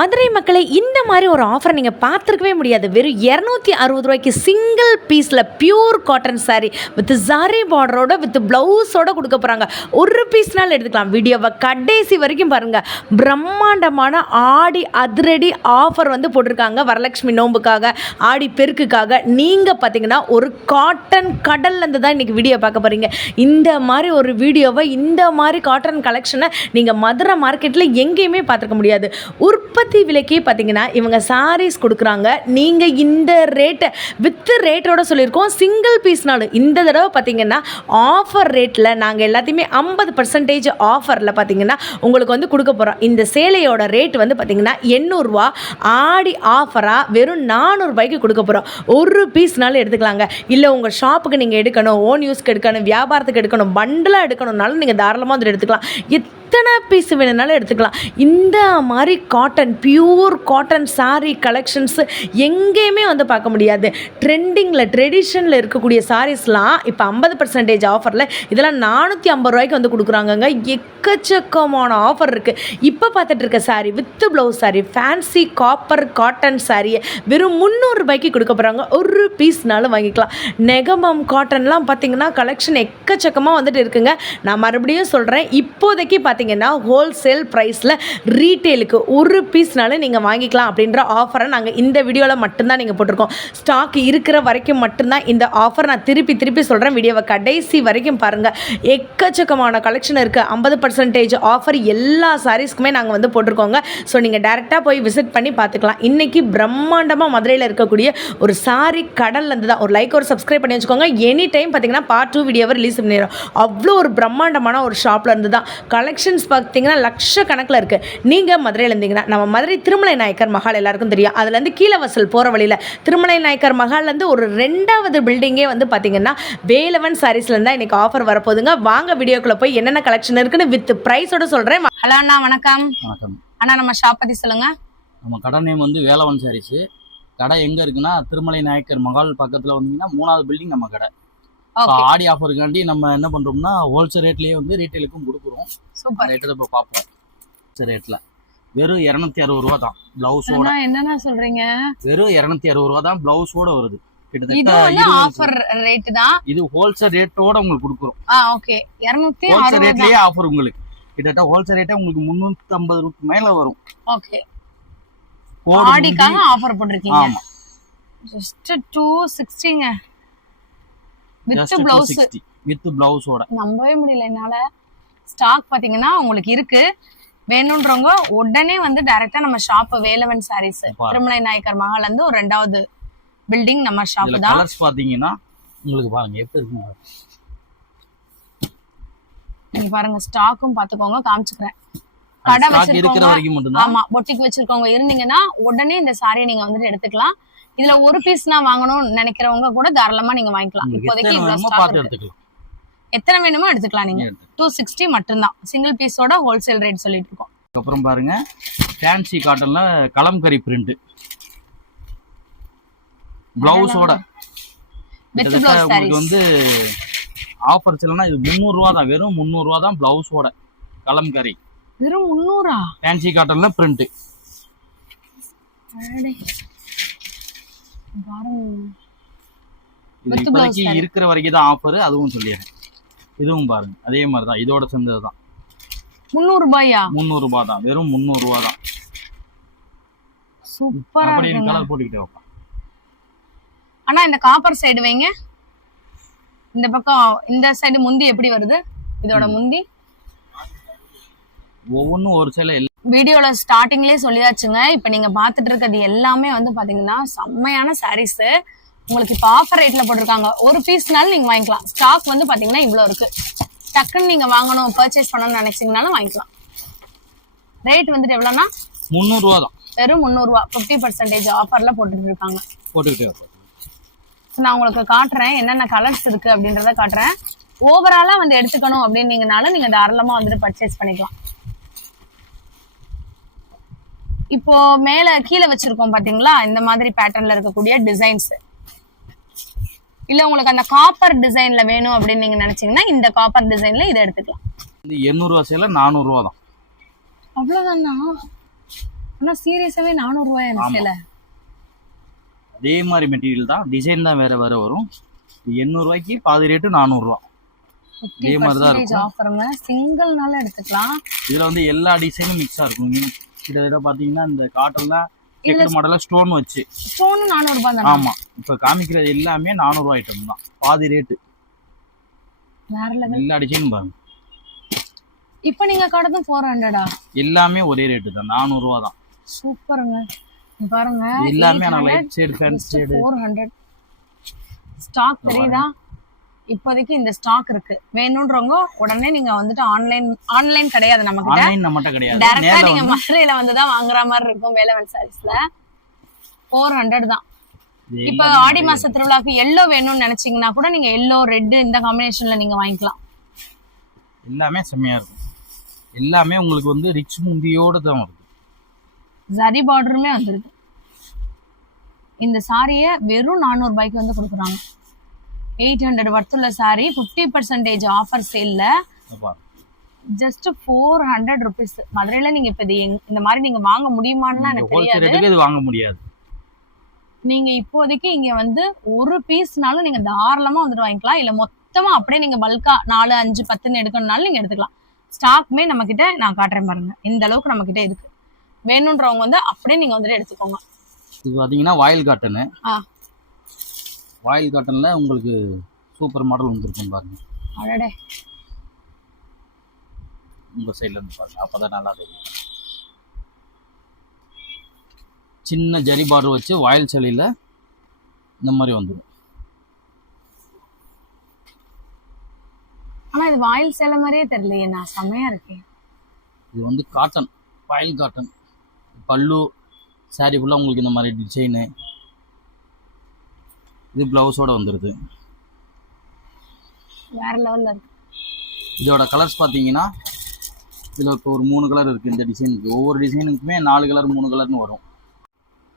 மதுரை மக்களை இந்த மாதிரி ஒரு ஆஃபர் நீங்கள் பார்த்துருக்கவே முடியாது. வெறும் 260 ரூபாய்க்கு சிங்கிள் பீஸில் pure cotton sari with zari பார்டரோட வித் ப்ளவுஸோடு கொடுக்க போகிறாங்க. ஒரு பீஸ்னாலும் எடுத்துக்கலாம். வீடியோவை கடைசி வரைக்கும் பாருங்கள். பிரம்மாண்டமான ஆடி அதிரடி ஆஃபர் வந்து போட்டிருக்காங்க. வரலட்சுமி நோம்புக்காக, ஆடி பெருக்குக்காக. நீங்கள் பார்த்தீங்கன்னா ஒரு காட்டன் கடல்லேருந்து தான் இன்றைக்கி வீடியோ பார்க்க போகிறீங்க. இந்த மாதிரி ஒரு வீடியோவை, இந்த மாதிரி காட்டன் கலெக்ஷனை நீங்கள் மதுரை மார்க்கெட்டில் எங்கேயுமே பார்த்துருக்க முடியாது. உற்பத்தி விலைக்கே பார்த்தீங்கன்னா இவங்க சாரீஸ் கொடுக்குறாங்க. நீங்கள் இந்த ரேட்டை வித் ரேட்டோட சொல்லியிருக்கோம். சிங்கிள் பீஸ்னாலும் இந்த தடவை பார்த்தீங்கன்னா ஆஃபர் ரேட்டில் நாங்கள் எல்லாத்தையுமே 50% ஆஃபரில் பார்த்தீங்கன்னா உங்களுக்கு வந்து கொடுக்க போகிறோம். இந்த சேலையோட ரேட் வந்து பார்த்தீங்கன்னா 800 ரூபா. ஆடி ஆஃபராக வெறும் 400 ரூபாய்க்கு கொடுக்க போகிறோம். ஒரு பீஸ்னாலும் எடுத்துக்கலாங்க. இல்லை உங்கள் ஷாப்புக்கு நீங்கள் எடுக்கணும், ஓன் யூஸ்க்கு எடுக்கணும், வியாபாரத்துக்கு எடுக்கணும், பண்டலாக எடுக்கணும்னாலும் நீங்கள் தாராளமாக வந்து எடுத்துக்கலாம். எத்தனை பீஸ் வேணுனாலும் எடுத்துக்கலாம். இந்த மாதிரி cotton, pure cotton sari collections எங்கேயுமே வந்து பார்க்க முடியாது. ட்ரெடிஷனில் இருக்கக்கூடிய சாரீஸ்லாம் இப்போ 50% ஆஃபரில் இதெல்லாம் 450 ரூபாய்க்கு வந்து கொடுக்குறாங்கங்க. எக்கச்சக்கமான ஆஃபர் இருக்குது. இப்போ பார்த்துட்டு இருக்க sari with blouse sari, fancy copper cotton சாரியை வெறும் 300 ரூபாய்க்கு கொடுக்க போகிறாங்க. ஒரு பீஸ்னாலும் வாங்கிக்கலாம். நெகமம் காட்டன்லாம் பார்த்தீங்கன்னா கலெக்ஷன் எக்கச்சக்கமாக வந்துட்டு இருக்குங்க. நான் மறுபடியும் சொல்கிறேன், இப்போதைக்கு பார்த்தீங்கன்னா ஹோல்சேல் ப்ரைஸில் ரீட்டெயிலுக்கு ஒரு பீஸ்னாலும் நீங்கள் வாங்கிக்கலாம் அப்படின்ற ஆஃபரை நாங்கள் இந்த வீடியோவில் மட்டும்தான் நீங்கள் போட்டிருக்கோம். ஸ்டாக் இருக்கிற வரைக்கும் மட்டும்தான் இந்த ஆஃபர். நான் திருப்பி சொல்கிறேன், வீடியோவை கடைசி வரைக்கும் பாருங்கள். எக்கச்சக்கமான கலெக்ஷன் இருக்குது. 50% ஆஃபர் எல்லா சாரீஸ்க்குமே நாங்கள் வந்து போட்டிருக்கோங்க. ஸோ நீங்கள் டேரெக்டாக போய் விசிட் பண்ணி பார்த்துக்கலாம். இன்றைக்கி பிரம்மாண்டமாக மதுரையில் இருக்கக்கூடிய ஒரு சாரீ கடல்லேருந்து தான். ஒரு லைக், ஒரு சப்ஸ்கிரைப் பண்ணி வச்சுக்கோங்க. எனி டைம் பார்த்தீங்கன்னா பார்ட் 2 வீடியோவை ரிலீஸ் பண்ணிடுறோம். அவ்வளோ ஒரு பிரம்மாண்டமான ஒரு ஷாப்பில் இருந்து தான். கலெக்ஷன்ஸ் பார்த்தீங்கன்னா லட்சக்கணக்கில் இருக்குது. நீங்கள் மதுரையில் இருந்தீங்கன்னா நம்ம மதுரை திருமலை நாயக்கர் மஹால் எல்லாருக்கும் தெரியும். அதுலேருந்து கீழே வாசல் போகிற வழியில் திருமலை நாயக்கர் மஹால்லேருந்து ஒரு 2வது பில்டிங்கே வந்து பார்த்தீங்கன்னா வேலவன் சாரீஸ்லேருந்து தான் இன்றைக்கி ஆஃபர் வரப்போகுதுங்க. வாங்க வீடியோக்குள்ளே போய் என்னென்ன கலெக்ஷன் இருக்குன்னு வித் ப்ரைஸோட சொல்கிறேன். ஹலோ அண்ணா, வணக்கம். வணக்கம் அண்ணா, நம்ம ஷாப் பற்றி சொல்லுங்கள். நம்ம கடை நேம் வந்து வேலவன் சாரீஸு. கடை எங்கே இருக்குன்னா திருமலை நாயக்கர் மஹால் பக்கத்தில் வந்தீங்கன்னா 3வது பில்டிங் நம்ம கடை. ஆடி ஆஃபருக்காண்டி நம்ம என்ன பண்ணுறோம்னா ஹோல்சேல் ரேட்லேயே வந்து ரீட்டைலுக்கும் கொடுக்குறோம். சூப்பர் ரேட்டு இப்போ பார்ப்போம். ரேட்டில் வெறும் 260 ரூபா தான் ப்ளவுஸோட. என்னென்ன சொல்கிறீங்க? வெறும் 260 ரூபா தான் ப்ளவுஸோட வருது. கிட்டத்தட்ட ஆஃபர் ரேட் தான். இது ஹோல்சேல் ரேட்டோட உங்களுக்கு கொடுக்குறோம். ஓகே, 260 ஹோல்சேல் ரேட்லயே ஆஃபர் உங்களுக்கு. கிட்டத்தட்ட ஹோல்சேல் ரேட்டே உங்களுக்கு 350 ரூபாய்க்கு மேல வரும். ஓகே, ஆடிக்காக ஆஃபர் போட்டுருக்கீங்க. ஆமா, ஜஸ்ட் 260ங்க வித் ப்ளவுஸ். வித் ப்ளவுஸோட நம்பவே முடியல என்னால. ஸ்டாக் பாத்தீங்கன்னா உங்களுக்கு இருக்கு. வேணும்ன்றவங்க உடனே வந்து டைரக்டா நம்ம ஷாப் வேலவன் சாரீஸ் திருமலை நாயக்கர் மஹால்ல இருந்து ஒரு 2வது பில்டிங் நம்ம ஷாப் தான். கலர்ஸ் பாத்தீங்கன்னா உங்களுக்கு பாருங்க எப்படி இருக்கு. நீங்க பாருங்க, ஸ்டாக்கும் பாத்துக்கோங்க, காமிச்சுக்கிறேன். கடை வச்சிருக்கவங்க, ஆமா பொட்டிக் வச்சிருக்கவங்க இருந்தீங்கன்னா உடனே இந்த சாரியை நீங்க வந்துட்டு எடுத்துக்கலாம். இதுல ஒரு பீஸ் நான் வாங்கணும்னு நினைக்கிறவங்க கூட தாராளமா நீங்க வாங்கிக்கலாம். இப்போதைக்கு இவ்வளவு ஸ்டாக் இருக்கு. எத்தனை வேணுமோ எடுத்துக்கலாம். நீங்க 260 மட்டும்தான் சிங்கிள் பீஸோட ஹோல்சேல் ரேட் சொல்லிட்டு இருக்கோம். அப்புறம் பாருங்க, ஃபேன்சி காட்டன்ல கலம்கரி பிரிண்ட் பிளவுஸோட வித் ப்ளவுஸ் சாரீஸ் வந்து ஆஃபர் சொல்லனா இது 300 ரூபா தான். வெறும் 300 ரூபா தான் ப்ளவுஸோட. கலம்கரி வெறும் 300. ஃபேன்சி காட்டன்ல பிரிண்ட். இப்போதைக்கு இருக்கிற வரைக்கும் தான் ஆஃபர். அதுவும் சொல்லிடுறேன். இதுவும் பாருங்க அதே மாதிரி தான், இதோட சேர்ந்தது தான். 300 ரூபாயா? 300 ரூபா தான். வெறும் 300 ரூபா தான். சூப்பரா இருக்கு. கலர் போட்டுக்கிட்டே வைப்பேன். ஆனா இந்த காப்பர் சைடு வைங்க. இந்த பக்கம் இந்த சைடு முந்தி எப்படி வருது? இதோட முந்தி ஒவ்வொன்றும் ஒரு சில வீடியோல ஸ்டார்டிங்லயே சொல்லியாச்சுங்க. இப்ப நீங்க பாத்துட்டு இருக்கிறது எல்லாமே வந்து பாத்தீங்கன்னா செம்மையான சாரீஸ். உங்களுக்கு இப்ப ஆஃபர் ரேட்ல போட்டிருக்காங்க. ஒரு பீஸ்னாலும் நீங்க வாங்கிக்கலாம். ஸ்டாக் வந்து பாத்தீங்கன்னா இவ்வளவு இருக்கு. டக்குன்னு நீங்க வாங்கணும், பர்ச்சேஸ் பண்ணணும்னு நினைச்சீங்கனாலும் வாங்கிக்கலாம். ரேட் வந்துட்டு எவ்வளவுனா 300 ரூபா தான். வெறும் 300 ரூபா. 50% ஆஃபர்ல போட்டுட்டு இருக்காங்க. போட்டுக்கிட்டே நான் உங்களுக்கு காட்டுறேன் என்னென்ன கலர்ஸ் இருக்கு அப்படின்றத காட்டுறேன். ஓவராலா வந்து எடுத்துக்கணும் அப்படின்னீங்கனாலும் நீங்க தாராளமா வந்துட்டு பர்ச்சேஸ் பண்ணிக்கலாம். இப்போ மேல கீழே வச்சிருக்கோம் பாத்தீங்களா, இந்த மாதிரி பேட்டர்ன்ல இருக்கக்கூடிய டிசைன்ஸ். இல்ல உங்களுக்கு அந்த காப்பர் டிசைன்ல வேணும் அப்படின்னு நீங்க நினைச்சீங்கன்னா இந்த காப்பர் டிசைன்ல இதை எடுத்துக்கலாம். 800 ரூபா சேல 400 ரூபா தான். அவ்வளவுதானா? ஆனா சீரியஸாவே 400 ரூபாய் அந்த ஆமா. சேலை. அதே மாதிரி மெட்டீரியல் தான், டிசைன் தான் வேற வேற வரும். 800 ரூபாய்க்கு பாதி ரேட்டு 400 ரூபா. இதே மாதிரி தான் 50% இருக்கும். ஆஃபருங்க. சிங்கிள்னால எடுத்துக்கலாம். இதுல வந்து எல்லா டிசைனும் மிக்ஸா இருக்கும். நீங்க கிட்டத்தட்ட பாத்தீங்கன்னா இந்த காட்டன்ல செக்குடு மாடல்ல ஸ்டோன் வச்சு. ஸ்டோன் 400 ரூபாய் தானா? ஆமா, இப்ப காமிக்கிறது எல்லாமே 400 ரூபாய் ஐட்டம் தான், பாதி ரேட்டு. வேற லெவல். எல்லா டிசைனும் பாருங்க. இப்போ நீங்க கடதும் 400ஆ? எல்லாமே ஒரே ரேட்டு தான், 400 ரூபாய் தான். சூப்பருங்க. இங்க பாருங்க இது எல்லாமே ஆனா 800, light shade, fancy shade. 400. Stock தெரியுதா? இப்போதைக்கு இந்த ஸ்டாக் இருக்கு. வேணும்ன்றவங்க உடனே நீங்க வந்துட்டு ஆன்லைன் கிடையாது நம்ம கிட்ட. ஆன்லைன் நம்மட்ட கிடையாது. டைரக்டா நேர்ல நீங்க வந்து மதுரையில வந்து தான் வாங்குற மாதிரி இருக்கும். வேலவன் சாரீஸ்ல 400 தான். இது இப்ப எல்லாமே ஆடி மாச திருவிழாக்கு எல்லோ வேணும்னு நினைச்சீங்கன்னா கூட நீங்க எல்லோ ரெட் இந்த காம்பினேஷன்ல நீங்க வாங்கிக்கலாம். எல்லாமே செம்மையா இருக்கும். எல்லாமே உங்களுக்கு வந்து ரிச் முந்தியோட தான் வருது. ஜரி பார்டருமே வந்துருது. இந்த சாரிய வெறும் 400 ரூபாய்க்கு வந்து கொடுக்குறாங்க. 800 வர்த்துள்ள சாரி 50% ஆஃபர் சேல்ல அப்பா, ஜஸ்ட் 400 ருபீஸ். மதுரையில நீங்க இப்ப இந்த மாதிரி நீங்க வாங்க முடியுமான்னு எனக்கு ஹோல்சேல் தெரியாது. ரேட்டுக்கு இது வாங்க முடியாது. நீங்க இப்போதைக்கு இங்க வந்து ஒரு பீஸ்னாலும் நீங்க தாராளமா வந்துட்டு வாங்கிக்கலாம். இல்ல மொத்தமா அப்படியே நீங்க பல்கா 4, 5, 10 எடுக்கணும்னாலும் நீங்க எடுத்துக்கலாம். ஸ்டாக்மே நம்ம கிட்ட நான் காட்டுறேன் பாருங்க. இந்த அளவுக்கு நம்ம கிட்ட இருக்கு. வேணும்ன்றவங்க வந்து அப்படியே நீங்க வந்துட்டு எடுத்துக்கோங்க. இது பாத்தீங்கன்னா வாயில் காட்டனு. ஆ, வாயில் காட்டன்ல உங்களுக்கு சூப்பர் மாடல் வந்திருக்கும் பாருங்க. அடடே. உங்க சைட்ல இருந்து பாருங்க, அப்பதான் நல்லா தெரியும். சின்ன ஜரி பார்டர் வச்சு வாயில் சேலையில இந்த மாதிரி வந்துடும். ஆனா இது வாயில் சேலை மாதிரியே தெரியலையே. நான் செம்மையா இருக்கேன். இது வந்து காட்டன், வாயில் காட்டன். பல்லு சாரி ஃபுல்லா உங்களுக்கு இந்த மாதிரி டிசைனு. இது பிளவுஸோட வந்துடுது. வேற லெவல்ல இருக்கு. இதோட கலர்ஸ் பார்த்தீங்கன்னா இதில் இப்போ ஒரு 3 கலர் இருக்குது இந்த டிசைனுக்கு. ஒவ்வொரு டிசைனுக்குமே 4 கலர் 3 கலர்னு வரும்.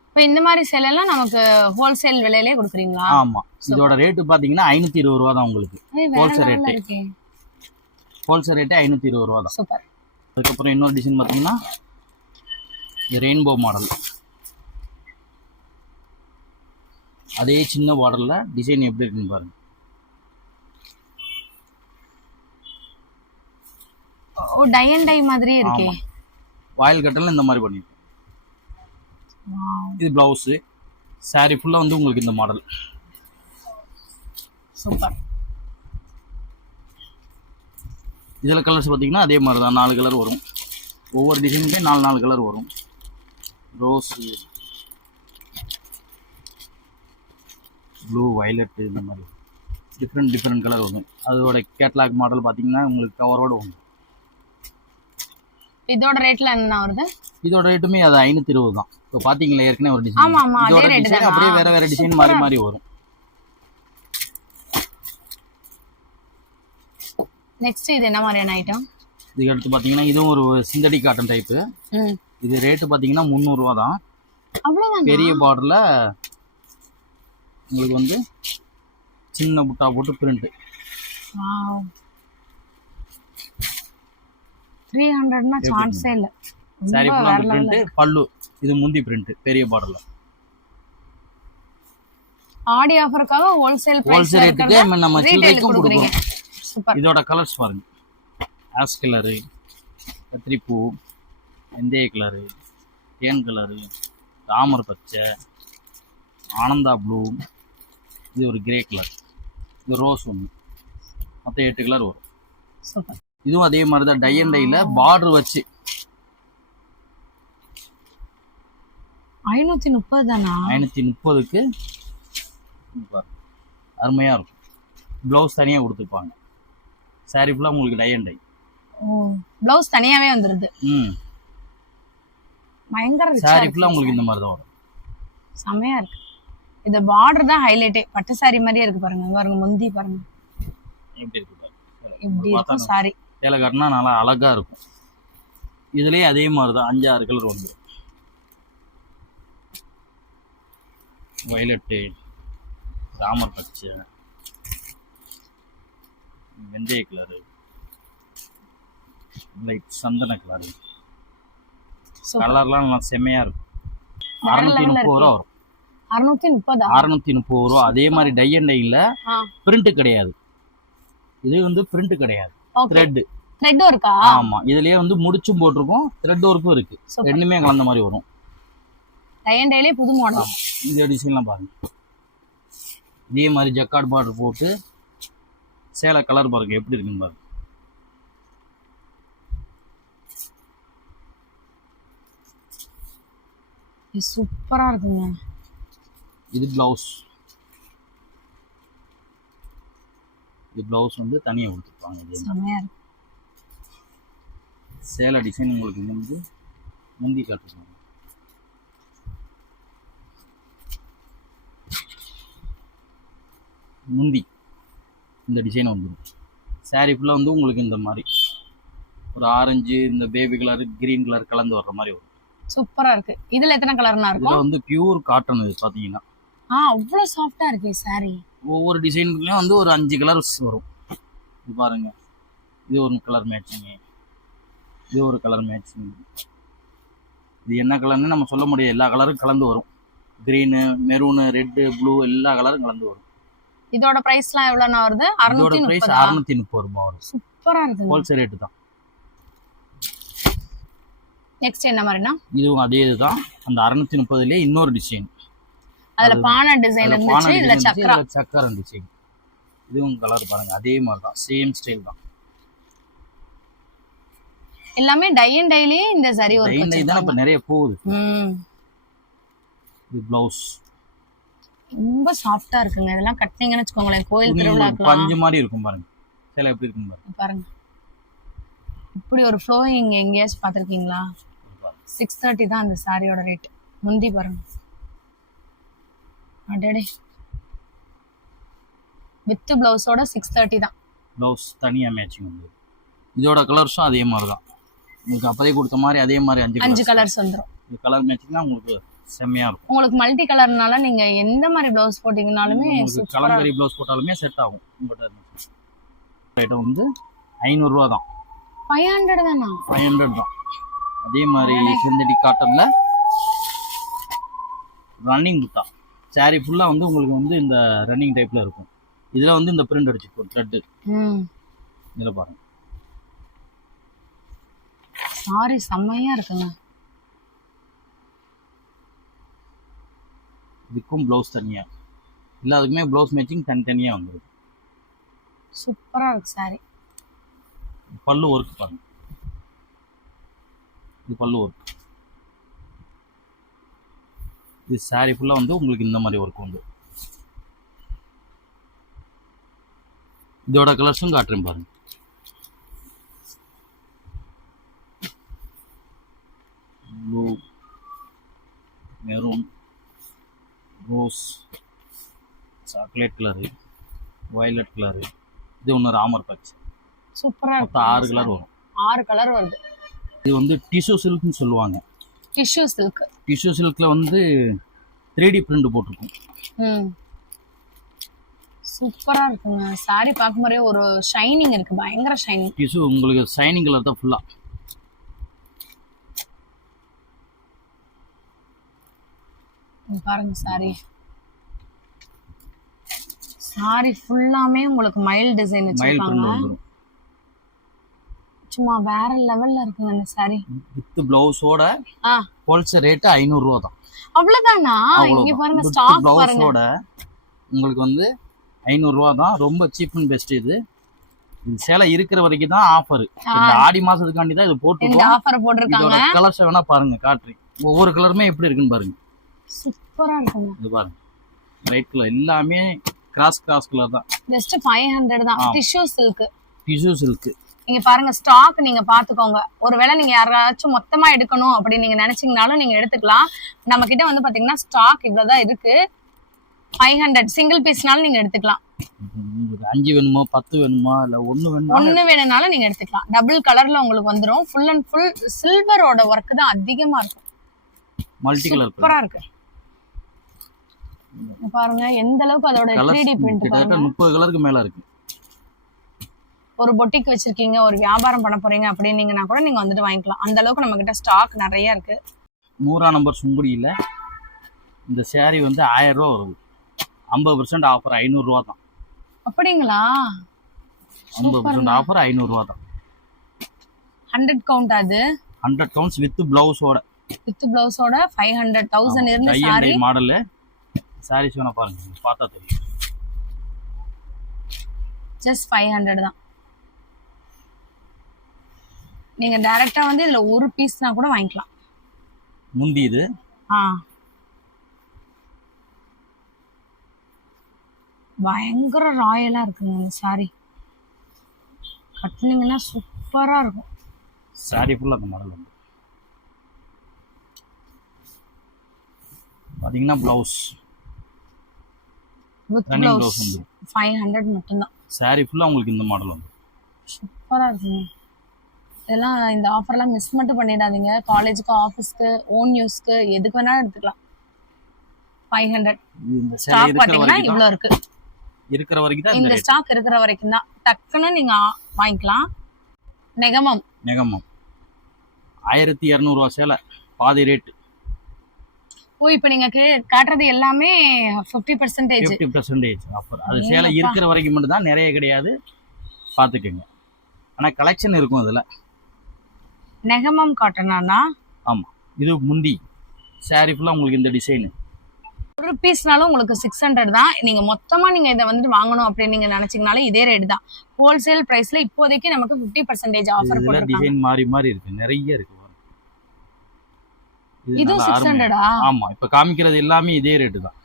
இப்ப இந்த மாதிரி சேலை எல்லாம் நமக்கு ஹோல்சேல் விலையிலே கொடுக்குறீங்களா? ஆமாம், இதோட ரேட்டு பார்த்தீங்கன்னா 520 ரூபா தான் உங்களுக்கு. ஹோல்சேல் ரேட்டு ஹோல்சேல் ரேட்டே 520 ரூபா தான். சூப்பர். அதுக்கப்புறம் இன்னொரு டிசைன் பார்த்தீங்கன்னா ரெயின்போ மாடல். அதே சின்ன பார்டர்ல டிசைன் எப்படி இருக்குன்னு பாருங்க. ஓ, டை அண்ட் டை மாதிரியே இருக்கே. ஆமா, வாயில் கட்டல இந்த மாதிரி பண்ணிருக்கோம். இது பிளவுஸ், சாரி ஃபுல்லா வந்து உங்களுக்கு இந்த மாடல். சூப்பர். இதுல கலர்ஸ் பார்த்தீங்கன்னா அதே மாதிரி தான் 4 கலர் வரும். ஒவ்வொரு டிசைனுமே 4 கலர் வரும். ரோஸ், ப்ளூ, வயலட், இந்த மாதிரி டிஃப்ரெண்ட் கலர் வரும். அதோட கேட்லாக் மாடல் பார்த்தீங்கன்னா உங்களுக்கு கவரோட வரும். இதோட ரேட்ல என்ன வருது? இதோட ரேட்டுமே அது 520 தான். இப்போ பார்த்தீங்களா ஏற்கனவே ஒரு ஆமா டிசைன். ஆமா, அதே இதோட ரேட் டிசைன் தான். அப்படியே வேற டிசைன் மாறி வரும். நெக்ஸ்ட் இது என்ன மாதிரியான ஐட்டம்? இதுக்கு அடுத்து பார்த்தீங்கன்னா இதுவும் ஒரு சிந்தடிக் காட்டன் டைப்பு. இது ரேட்டு பார்த்தீங்கன்னா 300 ரூபா தான். அவ்வளவுதான். பெரிய பார்டர்ல உங்களுக்கு வந்து சின்ன புட்டா போட்டு பிரிண்ட். வாவ், 300னா சான்ஸே இல்ல. சாரி ரொம்ப ஃபுல்லா வேற லெவல்ல. பிரிண்ட். பல்லு இது முந்தி பிரிண்ட் பெரிய பார்டர்ல. ஆடி ஆஃபருக்காக ஹோல்சேல் ஹோல்சேல் ரேட்டுக்கு நம்ம சில்லறைக்கும் கொடுக்குறீங்க. கொடுக்குறோம். சூப்பர். இதோட கலர்ஸ் பாருங்க. ஆஷ் கலரு, கத்திரிப்பூ, வெந்தய கலரு, தேன் கலரு, தாமரை பச்சை, ஆனந்தா ப்ளூ, இது ஒரு கிரே கலர், இது ரோஸ் ஒன்று, மொத்தம் 8 கலர் வரும். சூப்பர். இதுவும் அதே மாதிரி தான் டை அண்ட் டைல பார்டர் வச்சு 530 தானா? 530க்கு அருமையாக இருக்கும். ப்ளவுஸ் தனியாக கொடுத்துருப்பாங்க. சாரி ஃபுல்லாக உங்களுக்கு டை அண்ட் டை. ஓ, ப்ளவுஸ் தனியாவே வந்துருது. பயங்கர சாரி ஃபுல்லாக உங்களுக்கு இந்த மாதிரி தான் வரும். செமையா இருக்கு. இந்த பார்டர் தான் ஹைலைட்டே. பட்டு சாரி மாதிரியே இருக்கு பாருங்க. இங்க பாருங்க, முந்தி பாருங்க எப்படி இருக்கு பாருங்க. இப்படி இருக்கும் சாரி. சேலை காட்டினா நல்லா அழகா இருக்கும். இதுலேயே அதே மாதிரி தான் 5-6 கலர் வந்துடும். வயலட்டு, தாமர் பச்சை, வெந்தய கலரு, லைட் சந்தன கலரு, கலர்லாம் நல்லா செம்மையா இருக்கும். வேற level 630 ரூபா வரும். 630. 630 ரூபா. அதே மாதிரி டை அண்ட் டைல பிரிண்ட் கிடையாது. இது வந்து பிரிண்ட் கிடையாது, த்ரெட். த்ரெட்டும் இருக்கா? ஆமா, இதுலயே வந்து முடிச்சும் போட்டிருக்கோம், த்ரெட் ஒர்க்கும் இருக்கு. ரெண்டுமே கலந்த மாதிரி வரும். டை அண்ட் டைலே புது மாடல். இந்த டிசைன்லாம் பாருங்க. இதே மாதிரி ஜக்கார்ட் பார்டர் போட்டு சேலை கலர் பாருங்க எப்படி இருக்குன்னு பாருங்க. சூப்பரா இருக்குங்க. இது பிளவுஸ். இது பிளவுஸ் வந்து தனியா கொடுத்துருப்பாங்க. செமையா இருக்கு. சேலை டிசைன் உங்களுக்கு வந்து முந்தி காட்டுறாங்க. முந்தி இந்த டிசைன் வந்துடும். சாரீ ஃபுல்லாக வந்து உங்களுக்கு இந்த மாதிரி ஒரு ஆரஞ்சு, இந்த பேபி கலர், கிரீன் கலர் கலந்து வர்ற மாதிரி வரும். சூப்பரா இருக்கு. இதுல எத்தனை கலர்னா இருக்கும்? இதுல வந்து பியூர் காட்டன். இது பாத்தீங்கன்னா அவ்வளவு சாஃப்டா இருக்கு சாரி. ஒவ்வொரு டிசைனுக்குலயும் வந்து ஒரு 5 கலர்ஸ் வரும். இது பாருங்க, இது ஒரு கலர் மேட்சிங், இது ஒரு கலர் மேட்சிங். இது என்ன கலர்னு நம்ம சொல்ல முடியாது, எல்லா கலரும் கலந்து வரும். கிரீனு, மெரூனு, ரெட்டு, ப்ளூ எல்லா கலரும் கலந்து வரும். இதோட பிரைஸ்லாம் எவ்வளவுனா வருது? இதோட பிரைஸ் 630 ரூபாய் வரும். சூப்பரா இருக்கு. ஹோல்சேல் ரேட் தான். நெக்ஸ்ட் என்ன மாதிரினா? இதுவும் அதே இதுதான். அந்த 630லயே இன்னொரு டிசைன். அதுல பானை டிசைன் இருந்துச்சு, இதுல சக்கரம் டிசைன். இதுவும் கலர் பாருங்க அதே மாதிரி தான், சேம் ஸ்டைல் தான். எல்லாமே டை அண்ட் டைலயே இந்த சரி ஒரு டை அண்ட் டை தான் இப்ப நிறைய போகுது. இது ப்ளவுஸ் ரொம்ப சாஃப்ட்டா இருக்குங்க. இதெல்லாம் கட்டினீங்கன்னு வெச்சுக்கோங்களேன், கோயில் திருவிழாக்கலாம் பஞ்சு மாதிரி இருக்கும் பாருங்க. சேலை எப்படி இருக்கும் பாருங்க. பாருங்க இப்படி ஒரு ஃப்ளோயிங் எங்கேயாச்சும் பாத்திருக்கீங்களா? 630 தான் அந்த சாரியோட ரேட். முந்தி பாருங்க, அடடே வித் பிளவுஸோட 630 தான். பிளவுஸ் தனியா மேட்சிங் வந்து. இதோட கலர்ஸும் அதே மாதிரி தான். உங்களுக்கு அப்பதே கொடுத்த மாதிரி அதே மாதிரி 5 கலர்ஸ் வந்துரும். இந்த கலர் மேட்சிங்னா உங்களுக்கு செம்மையா இருக்கும். உங்களுக்கு மல்டி கலர்னால நீங்க எந்த மாதிரி பிளவுஸ் போட்டீங்கனாலுமே கலங்கரி பிளவுஸ் போட்டாலுமே செட் ஆகும். ரேட் வந்து 500 ரூபா தான். 500 தானா? 500 தான். அதே மாதிரி சிந்தடிக் காட்டன்ல ரன்னிங் புத்தா சாரி ஃபுல்லா வந்து உங்களுக்கு வந்து இந்த ரன்னிங் டைப்ல இருக்கும். இதுல வந்து இந்த பிரிண்ட் அடிச்சிருக்கும் த்ரெட். இதுல பாருங்க சாரி செம்மையா இருக்குங்க. இதுக்கும் ப்ளவுஸ் தனியா, எல்லாத்துக்குமே ப்ளவுஸ் மேட்சிங் தனித்தனியா வந்துடும். சூப்பரா இருக்கு சாரி. பல்லு ஒர்க் பாருங்க, இது பல்லு ஒர்க். இது சாரி ஃபுல்லா வந்து உங்களுக்கு இந்த மாதிரி ஒர்க் வந்து. இதோட கலர்ஸும் காட்டுறேன் பாருங்க. Blue, maroon, rose, chocolate colour, violet colour, இது ஒன்று ராமர் பச்சை. சூப்பரா இருக்கு. 6 கலர் வரும். 6 கலர் வருது. இது வந்து டிஷ்யூ சில்க்னு சொல்லுவாங்க. Tissue silk. டிஷ்யூ சில்க்ல வந்து 3D பிரிண்ட் போட்டிருக்கும். சூப்பரா இருக்குங்க. சாரி பார்க்கும்போதே ஒரு ஷைனிங் இருக்கு, பயங்கர ஷைனிங். டிஷ்யூ உங்களுக்கு ஷைனிங் கலர் தான் ஃபுல்லா. பாருங்க சாரி. சாரி ஃபுல்லாமே உங்களுக்கு மயில் டிசைன் வச்சிருக்காங்க. சும்மா வேற லெவல்ல இருக்குங்க இந்த சாரி. வித் பிளவுஸோட ஹோல்சேல் ரேட் 500 ரூபா தான். அவ்வளவுதானா? இங்க பாருங்க ஸ்டாக் பாருங்க. பிளவுஸோட உங்களுக்கு வந்து 500 ரூபா தான். ரொம்ப சீப் அண்ட் பெஸ்ட். இது சேலை இருக்கிற வரைக்கும் தான் ஆஃபர். இந்த ஆடி மாசத்துக்காண்டி தான் இது போட்டுருக்கோம். இந்த ஆஃபர் போட்டுருக்காங்க. இதோட கலர்ஸ் வேணா பாருங்க, காட்டுறேன். ஒவ்வொரு கலருமே எப்படி இருக்குன்னு பாருங்க. சூப்பரா இருக்குங்க. இது பாருங்க, ரைட் கலர் எல்லாமே கிராஸ் கலர் தான். ஜஸ்ட் 500 தான். Tissue silk. Tissue silk. நீங்க பாருங்க ஸ்டாக் நீங்க பாத்துக்கோங்க. ஒருவேளை நீங்க யாராச்சும் மொத்தமா எடுக்கணும் அப்படின்னு நீங்க நினைச்சீங்கனாலும் நீங்க எடுத்துக்கலாம். நம்ம கிட்ட வந்து பாத்தீங்கன்னா ஸ்டாக் இவ்வளவுதான் இருக்கு. 500 சிங்கிள் பீஸ்னாலும் நீங்க எடுத்துக்கலாம். உங்களுக்கு 5 வேணுமோ 10 வேணுமா இல்ல 1 வேணும்னாலும் நீங்க எடுத்துக்கலாம். டபுள் கலர்ல உங்களுக்கு வந்துரும். ஃபுல் அண்ட் ஃபுல் சில்வரோட ஒர்க் தான் அதிகமா இருக்கும். மல்டி கலர் சூப்பரா இருக்கு. பாருங்க எந்த அளவுக்கு அதோட 3D பிரிண்ட் பாருங்க. 30 கலருக்கு மேல இருக்கு. ஒரு பொட்டிக் வச்சிருக்கீங்க, ஒரு வியாபாரம் பண்ண போறீங்க அப்படின்னீங்கன்னா கூட நீங்க வந்துட்டு வாங்கிக்கலாம். அந்த அளவுக்கு நம்ம கிட்ட ஸ்டாக் நிறைய இருக்கு. 100ஆம் நம்பர் சுங்குடியில் இந்த சேரீ வந்து 1000 ரூபா வருது. 50% ஆஃபர் 500 ரூபா தான். அப்படிங்களா? 50% ஆஃபர் 500 ரூபா தான். 100 கவுண்ட் அது. 100 கவுண்ட்ஸ் வித் பிளவுஸோட. வித் பிளவுஸோட 500 1000 இருந்த சாரி. மாடல் சாரீஸ் வேணா பாருங்க, பார்த்தா தெரியும். ஜஸ்ட் 500 தான். நீங்க டைரக்டா வந்து இதுல ஒரு பீஸ்னா கூட வாங்கிக்கலாம். முந்தி இது பயங்கர ராயலா இருக்குங்க இந்த சாரி. கட்டினீங்கன்னா சூப்பரா இருக்கும். சாரி ஃபுல்லா அந்த மாடல் வந்து பாத்தீங்கன்னா blouse with running blouse blouse வந்து 500 மட்டும் தான். சாரி ஃபுல்லா உங்களுக்கு இந்த மாடல் வந்து சூப்பரா இருக்குங்க. இதெல்லாம் இந்த ஆஃபர்லாம் மிஸ் மட்டும் பண்ணிடாதீங்க. காலேஜுக்கு, ஆஃபீஸ்க்கு, ஓன் யூஸ்க்கு எதுக்கு வேணாலும் எடுத்துக்கலாம். 500 இந்த ஸ்டாக் சாரி பாத்தீங்கன்னா இவ்வளவு இருக்கு. இருக்கிற வரைக்கும் தான் இந்த ஸ்டாக் இருக்கிற வரைக்கும் தான் டக்குன்னு நீங்க வாங்கிக்கலாம். நெகமம் 1200 ரூபா சேலை பாதி ரேட். ஓ, இப்போ நீங்க காட்டுறது எல்லாமே 50% 50% ஆஃபர். அது சேலை இருக்கிற வரைக்கும் மட்டும் தான், நிறைய கிடையாது, பார்த்துக்கோங்க. ஆனால் கலெக்ஷன் இருக்கும் அதில். நெகமம் காட்டனா? ஆமாம், இது முந்தி சாரி ஃபுல்லாக உங்களுக்கு இந்த டிசைனு. ஒரு பீஸ்னாலும் உங்களுக்கு 600 தான். நீங்க மொத்தமா நீங்க இதை வந்துட்டு வாங்கணும் அப்படின்னு நீங்க நினைச்சீங்கனாலே இதே ரேட் தான். ஹோல்சேல் பிரைஸ்ல இப்போதைக்கு நமக்கு 50% ஆஃபர் போட்டுருக்காங்க. டிசைன் மாறி மாறி இருக்கு, நிறைய இருக்கு. இது 600ஆ? ஆமா, இப்ப காமிக்கிறது எல்லாமே இதே ரேட் தான்.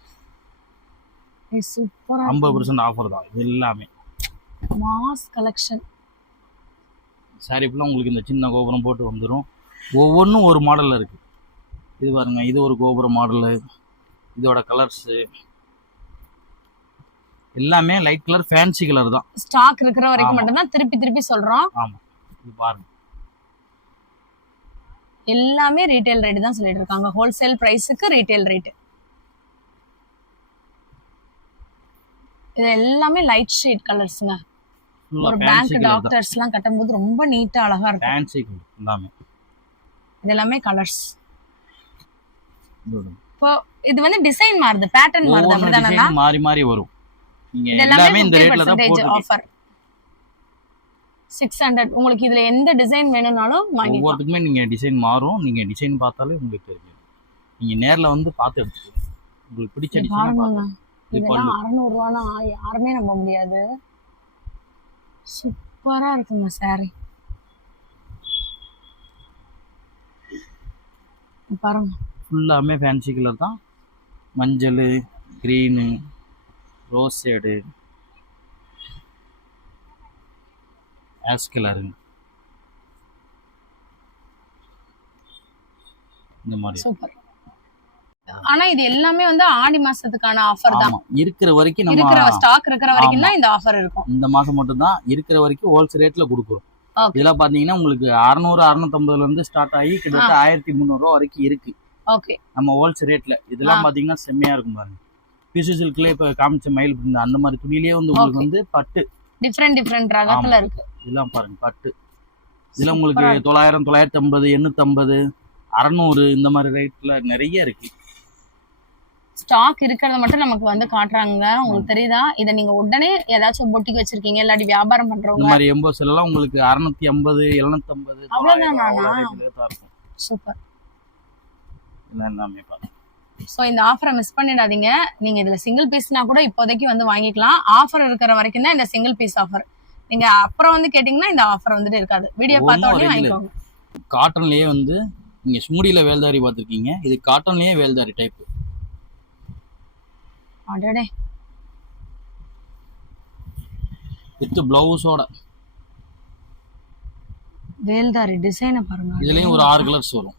சூப்பரா 50% ஆஃபர் தான் இது எல்லாமே. Mass collection. சாரி ஃபுல்லா உங்களுக்கு இந்த சின்ன கோபுரம் போட்டு வந்துடும். ஒவ்வொன்றும் ஒரு மாடல்ல இருக்கு. இது பாருங்க, இது ஒரு கோபுரம் மாடலு. இதோட கலர்ஸ் எல்லாமே லைட் கலர், ஃபேன்சி கலர் தான். ஸ்டாக் இருக்கிற வரைக்கும் மட்டும் தான் திருப்பி திருப்பி சொல்றோம். ஆமா, இது பாருங்க, எல்லாமே ரீட்டைல் ரேட் தான் சொல்லிட்டு இருக்காங்க. ஹோல்சேல் பிரைஸுக்கு ரீட்டைல் ரேட். இது எல்லாமே லைட் ஷேட் கலர்ஸ்ங்க. ஒரு பேங்க் டாக்டர்ஸ்லாம் கட்டும்போது ரொம்ப நீட்டா அழகா இருக்கும். ஃபேன்சி எல்லாமே. இது எல்லாமே கலர்ஸ். இப்போ இது வந்து டிசைன் மாறுது, பேட்டர்ன் மாறுது, அப்படிதானே? மாறி மாறி வரும். நீங்க எல்லாமே இந்த ரேட்ல தான் போட்டுருக்கீங்க. ஆஃபர் 600. உங்களுக்கு இதுல எந்த டிசைன் வேணும்னாலும் வாங்கிக்கலாம். ஒவ்வொருத்துக்குமே நீங்க டிசைன் மாறும். நீங்க டிசைன் பார்த்தாலே உங்களுக்கு தெரியும். நீங்க நேர்ல வந்து பார்த்து எடுத்துக்கோங்க. உங்களுக்கு பிடிச்ச டிசைன் பாருங்க. இதெல்லாம் 600 ரூபானா யாருமே நம்ப முடியாது. சூப்பரா இருக்குங்க சாரி. பாருங்க, ஃபுல்லாமே ஃபேன்சி கலர் தான். மஞ்சள், green, rose shade, ash colour, இந்த மாதிரி. சூப்பர். ஆனா இது எல்லாமே வந்து ஆடி மாசத்துக்கான ஆஃபர் தான். இருக்கிற வரைக்கும் நம்ம இருக்கிற ஸ்டாக் இருக்கிற வரைக்கும் தான் இந்த ஆஃபர் இருக்கும். இந்த மாசம் மட்டும் தான் இருக்கிற வரைக்கும் ஹோல்சேல் ரேட்ல கொடுக்குறோம். இதெல்லாம் பாத்தீங்கன்னா உங்களுக்கு 600 650ல இருந்து ஸ்டார்ட் ஆகி கிட்டத்தட்ட 1300 ரூபா வரைக்கும் இருக்கு. ஓகே, நம்ம ஹோல்சேல் ரேட்ல இதெல்லாம் பாத்தீங்கன்னா செம்மையா இருக்கும் பாருங்க. பிசு சில்க்ல இப்ப காமிச்ச மயில் பிரிண்ட் அந்த மாதிரி துணியிலேயே வந்து உங்களுக்கு வந்து பட்டு டிஃபரெண்ட் ரகத்துல இருக்கு. இதெல்லாம் பாருங்க, பட்டு இதுல உங்களுக்கு 900 950 850 600 இந்த மாதிரி ரேட்ல நிறைய இருக்கு. ஸ்டாக் இருக்கிறத மட்டும் நமக்கு வந்து காட்டுறாங்க. உங்களுக்கு தெரியுதா? இதை நீங்க உடனே ஏதாச்சும் பொட்டிக்கு வச்சிருக்கீங்க, இல்லாட்டி வியாபாரம் பண்றவங்க இந்த மாதிரி எம்போஸ் எல்லாம் உங்களுக்கு 650 750 அவ்வளவுதான். சூப்பர். எல்லாமே பாருங்க. ஸோ இந்த ஆஃபரை மிஸ் பண்ணிடாதீங்க. நீங்க இதுல சிங்கிள் பீஸ்னா கூட இப்போதைக்கு வந்து வாங்கிக்கலாம். ஆஃபர் இருக்கிற வரைக்கும் தான் இந்த சிங்கிள் பீஸ் ஆஃபர். நீங்க அப்புறம் வந்து கேட்டீங்கன்னா இந்த ஆஃபர் வந்துட்டு இருக்காது. வீடியோ பார்த்த உடனே வாங்கிக்கோங்க. காட்டன்லயே வந்து நீங்க சுமுடியில வேல்தாரி பார்த்திருக்கீங்க, இது காட்டன்லயே வேல்தாரி டைப். அடடே, வித் பிளவுஸோட வேல்தாரி டிசைனை பாருங்க. இதுலயும் ஒரு 6 கலர்ஸ் வரும்.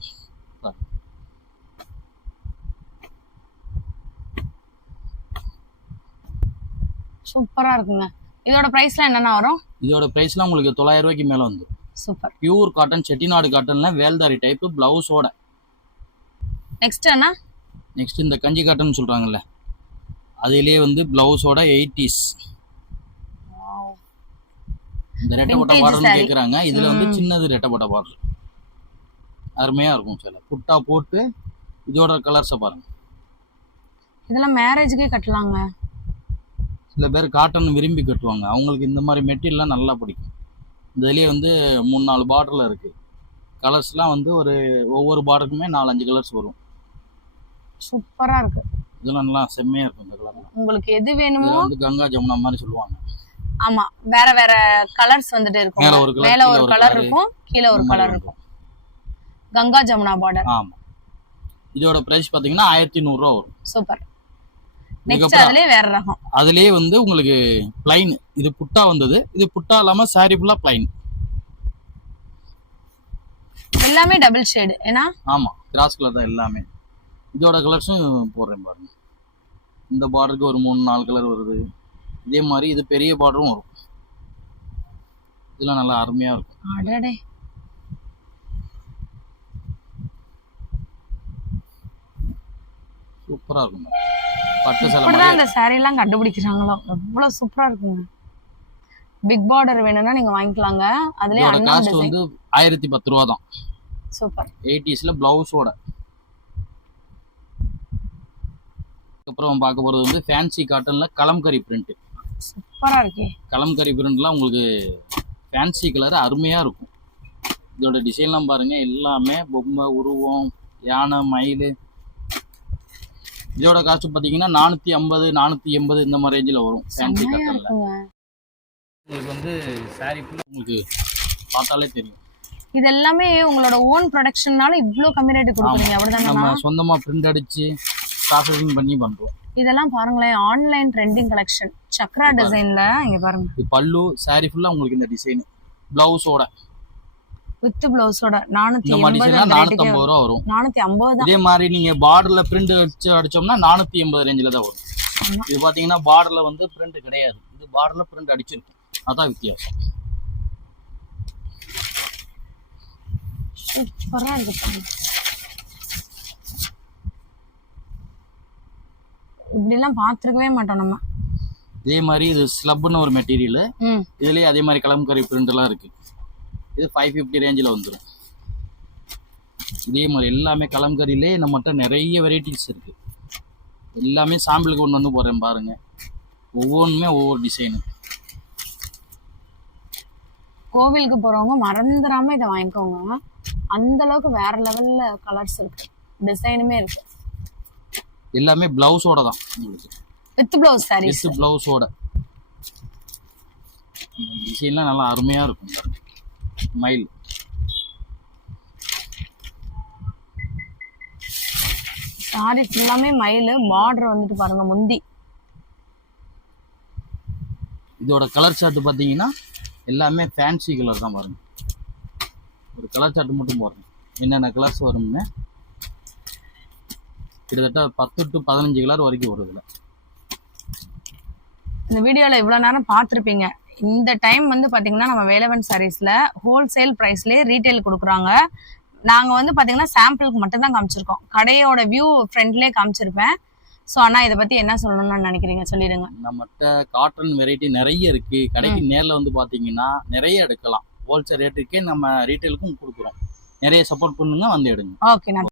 சூப்பரா இருக்குங்க. இதோட பிரைஸ்லாம் என்னென்ன வரும்? இதோட பிரைஸ்லாம் உங்களுக்கு 900 ரூபாய்க்கு மேல வந்துடும். சூப்பர். பியூர் காட்டன், செட்டிநாடு காட்டன்ல வேல்தாரி டைப் பிளவுஸோட. நெக்ஸ்ட் என்ன? நெக்ஸ்ட் இந்த கஞ்சி காட்டன் சொல்றாங்கல்ல, அதுலயே வந்து பிளவுஸோட 80s. இந்த ரெட்டப்பட்ட Vintage பார்டர்னு saree. கேக்குறாங்க. இதுல வந்து சின்னது ரெட்டப்பட்ட பார்டர் அருமையா இருக்கும். சில புட்டா போட்டு இதோட கலர்ஸை பாருங்க. இதெல்லாம் மேரேஜுக்கே கட்டலாங்க. சில பேர் காட்டன் விரும்பி கட்டுவாங்க, அவங்களுக்கு இந்த மாதிரி மெட்டீரியல்லாம் நல்லா பிடிக்கும். இதுலயே வந்து 3-4 பார்டர்ல இருக்கு. கலர்ஸ்லாம் வந்து ஒரு ஒவ்வொரு பார்டருக்குமே 4-5 கலர்ஸ் வரும். சூப்பரா இருக்கு. இதெல்லாம் நல்லா செம்மையா இருக்கும். இந்த கலர்லாம் உங்களுக்கு எது வேணுமோ இது வந்து கங்கா ஜமுனா மாதிரி சொல்லுவாங்க. ஆமா, வேற வேற கலர்ஸ் வந்துட்டு இருக்கும். மேல ஒரு கலர், மேல ஒரு கலர் இருக்கும், கீழ ஒரு இந்த மாதிரி கலர் இருக்கும். கங்கா ஜமுனா பார்டர். ஆமா. இதோட பிரைஸ் பாத்தீங்கன்னா 1100 ரூபா வரும். சூப்பர். நெக்ஸ்ட் இதுக்கப்புறம் அதுலயே வேற ரகம். அதுலயே வந்து உங்களுக்கு பிளைன், இது புட்டா வந்தது. இது புட்டா இல்லாம சாரி ஃபுல்லா பிளைன். எல்லாமே டபுள் ஷேடு. ஏன்னா ஆமா, கிராஸ் கலர் தான் எல்லாமே. இதோட கலர்ஸும் போடுறேன் பாருங்க. இந்த பார்டருக்கு ஒரு 3-4 கலர் வருது. இதே மாதிரி இது பெரிய பார்டரும் வரும். இதெல்லாம் நல்லா அருமையா இருக்கும். அடடே, சூப்பரா இருக்கும். பட்டு சேலை இப்படிதான் மாதிரி அந்த சாரி எல்லாம் கண்டுபிடிக்கிறாங்களோ, எவ்வளவு சூப்பரா இருக்குங்க. பிக் பார்டர் வேணும்னா நீங்க வாங்கிக்கலாங்க. அதுலயே இதோட அண்ணா காஸ்ட் டிசைன். வந்து 1010 ரூபா தான். சூப்பர். 80ஸ்ல பிளவுஸோட. அப்புறம் பார்க்க போறது வந்து ஃபேன்சி காட்டன்ல கலம்கரி பிரிண்ட். சூப்பரா இருக்கே. கலம்கரி பிரிண்ட்லாம் உங்களுக்கு ஃபேன்சி கலர் அருமையா இருக்கும். இதோட டிசைன்லாம் பாருங்க, எல்லாமே பொம்மை, உருவம், யானை, மயில். இதோட காஸ்ட் பார்த்தீங்கன்னா 450 480 இந்த மாதிரி ரேஞ்சில் வரும் ஃபேன்சி செம்மையா காட்டன்ல. இருக்குங்க. இதுக்கு வந்து சாரி ஃபுல்லாக உங்களுக்கு பார்த்தாலே தெரியும். இது எல்லாமே உங்களோட ஓன் ப்ரொடக்ஷன்னால இவ்ளோ கம்மி ரேட் கொடுக்குறீங்க, நம்ம அப்படிதானே? சொந்தமா பிரிண்ட் அடிச்சு ப்ராசஸிங் பண்ணி பண்றோம். இதெல்லாம் பாருங்களேன், ஆன்லைன் ட்ரெண்டிங் கலெக்ஷன். சக்ரா டிசைன்ல இங்க பாருங்க. இது பல்லு, சாரி ஃபுல்லா உங்களுக்கு இந்த டிசைன் பிளவுஸோட வித் பிளவுஸோட இந்த மாதிரி 480 டிசைன்லாம் அந்த ரேட்டுக்கு 450 ரூபா வரும். 450 தான். இதே மாதிரி நீங்க பார்டர்ல பிரிண்ட் வச்சு அடிச்சோம்னா 480 ரேஞ்சில தான் வரும். ஆமா. இது பாத்தீங்கன்னா பார்டர்ல வந்து பிரிண்ட் கிடையாது, இது பார்டர்ல பிரிண்ட் அடிச்சிருக்கும். அதான் வித்தியாசம். சூப்பரா இருக்கு பாருங்க. இப்படி எல்லாம் பாத்துருக்கவே மாட்டோம் நம்ம. இதே மாதிரி இது ஸ்லப்னு ஒரு மெட்டீரியல். ம். இதுலயே அதே மாதிரி கலம்கரி பிரிண்ட் எல்லாம் இருக்கு. இது 550 ரேஞ்சில் வந்துடும். இதே மாதிரி எல்லாமே கலம்கரியிலே நம்மகிட்ட நிறைய வெரைட்டிஸ் இருக்கு. எல்லாமே சாம்பிளுக்கு ஒன்று வந்து போடுறேன் பாருங்க. ஒவ்வொன்றுமே ஒவ்வொரு டிசைனு. கோவிலுக்கு போறவங்க மறந்துடாம இதை வாங்கிக்கோங்க. அந்த அளவுக்கு வேற லெவல்ல கலர்ஸ் இருக்கு, டிசைனுமே இருக்கு. எல்லாமே பிளவுஸோட தான் உங்களுக்கு. With blouse saris. வித் பிளவுஸோட டிசைன்லாம் நல்லா அருமையா இருக்கும் பாருங்க. மயில் சாரி ஃபுல்லாமே மயில். பார்டர் வந்துட்டு பாருங்க முந்தி. இதோட கலர் சார்ட் பார்த்தீங்கன்னா எல்லாமே ஃபேன்சி கலர் தான் பாருங்க. ஒரு கலர் சார்ட் மட்டும் போடுறேன், என்னென்ன கலர்ஸ் வரும்னு. கிட்டத்தட்ட 10 to 15 கலர் வரைக்கும் வரும் இதில். இந்த வீடியோவில் இவ்வளோ நேரம் பார்த்துருப்பீங்க. இந்த டைம் வந்து பார்த்தீங்கன்னா நம்ம வேலவன் சாரீஸில் ஹோல்சேல் ப்ரைஸ்லேயே ரீட்டைல் கொடுக்குறாங்க. நாங்கள் வந்து பார்த்தீங்கன்னா சாம்பிளுக்கு மட்டும்தான் காமிச்சிருக்கோம். கடையோட வியூ ஃப்ரண்ட்லேயே காமிச்சிருப்பேன். ஸோ ஆனால் இதை பற்றி என்ன சொல்லணும்னு நினைக்கிறீங்க, சொல்லிடுங்க. நம்மகிட்ட காட்டன் வெரைட்டி நிறைய இருக்கு. கடைக்கு நேரில் வந்து பார்த்தீங்கன்னா நிறைய எடுக்கலாம். ஹோல்சேல் ரேட்டுக்கே நம்ம ரீட்டைலுக்கும் கொடுக்குறோம். நிறைய சப்போர்ட் பண்ணுங்க, வந்து எடுங்க. ஓகே.